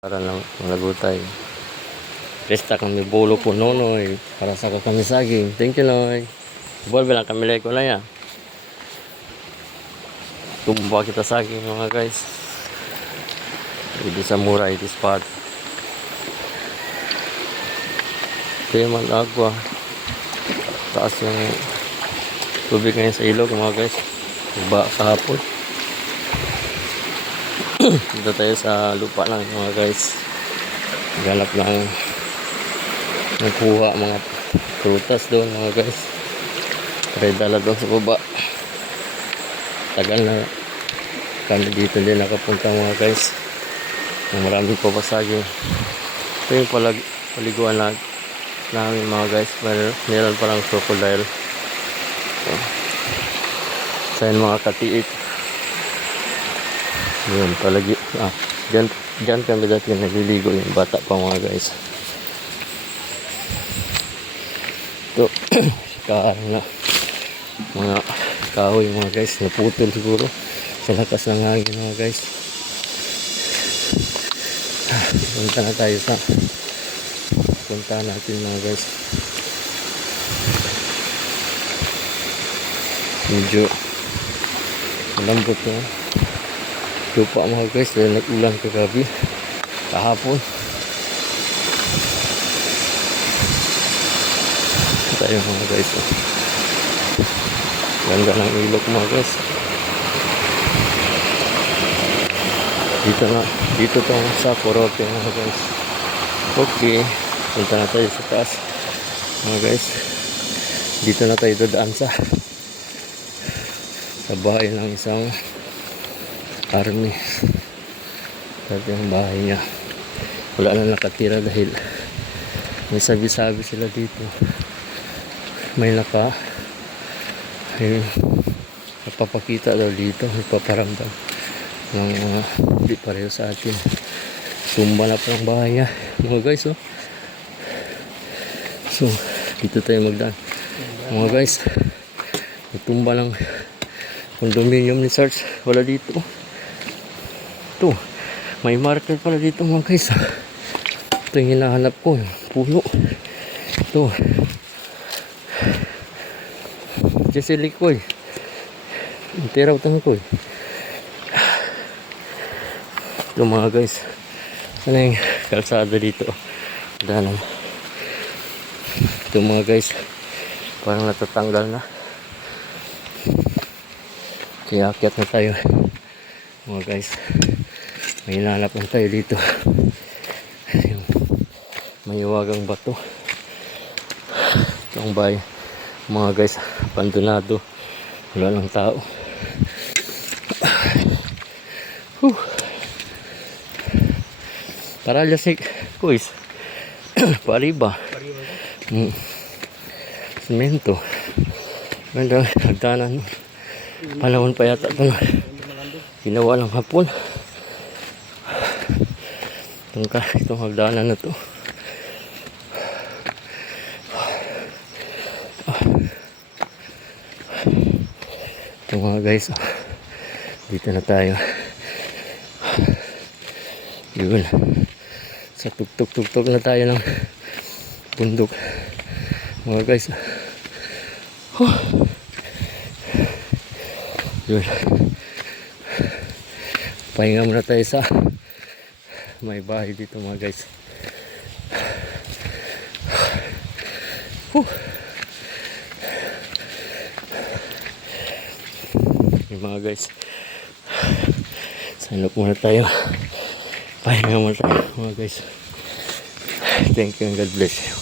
Para lang malagutay. Resta kami bolo po nonoy. Para sa kami saging. Thank you, Noy. Volve lang kami leko na ya. Tumba kita saging mga guys. Hindi sa mura, it is spot. Ito yung agwa. Taas yung tubig ngayon sa ilog mga guys. Iba kahapon. Dito tayo sa lupa lang mga guys. Galap lang nagkuha mga prutas doon mga guys. Para dala doon sa baba. Tagal na kami dito din nakapunta mga guys. Maraming papasaging. Ito yung paliguan namin mga guys. Meron parang crocodile. So yun mga katiit. Yun palagi. Diyan kami dati naliligo yung bata pa mga guys. Ito kaano na mga kahoy mga guys, naputol siguro sa lakas ng hangin mga guys. Punta na tayo sa punta natin mga guys. Medyo malambot na lupa mga guys dahil nag-ulan kagabi kahapon. Tayo mga guys, ganda ng ilog mga guys. Dito to sa Porote mga guys. Okay, punta na tayo sa taas mga guys. Dito na tayo dadaan sa bahay ng isang army. Dati ang bahay niya wala na nakatira dahil may sabi-sabi sila dito. May napapakita daw dito, nagpaparamdam ng mga hindi pareho sa atin. Tumba na po ang bahay niya mga guys. So dito tayo magdaan mga guys. Tumba ng condominium ni Sarge, wala dito. Ito may marker pala dito mga guys. Ito yung hinahanap ko, yung puno. Ito Jesse Likoy tiraw tanong ko. Ito mga guys, ano yung kalsada dito danan. Ito mga guys, parang natatanggal na, kaya akyat na tayo mga guys. May hinanap na tayo dito, yung mayuwagang bato. Itong bahay mga guys, abandonado, wala lang tao. Paralyasik kuis pariba semento ganda hagdanan. Panahon pa yata ito na ginawa lang hapon itong hagdanan na to. Ito mga guys, dito na tayo. Yun, sa tugtog na tayo ng bundok mga guys. Yun, pahinga muna tayo sa may bahay dito mga guys. Mga guys, sanok muna tayo, pahinga muna tayo mga guys. Thank you and God bless you.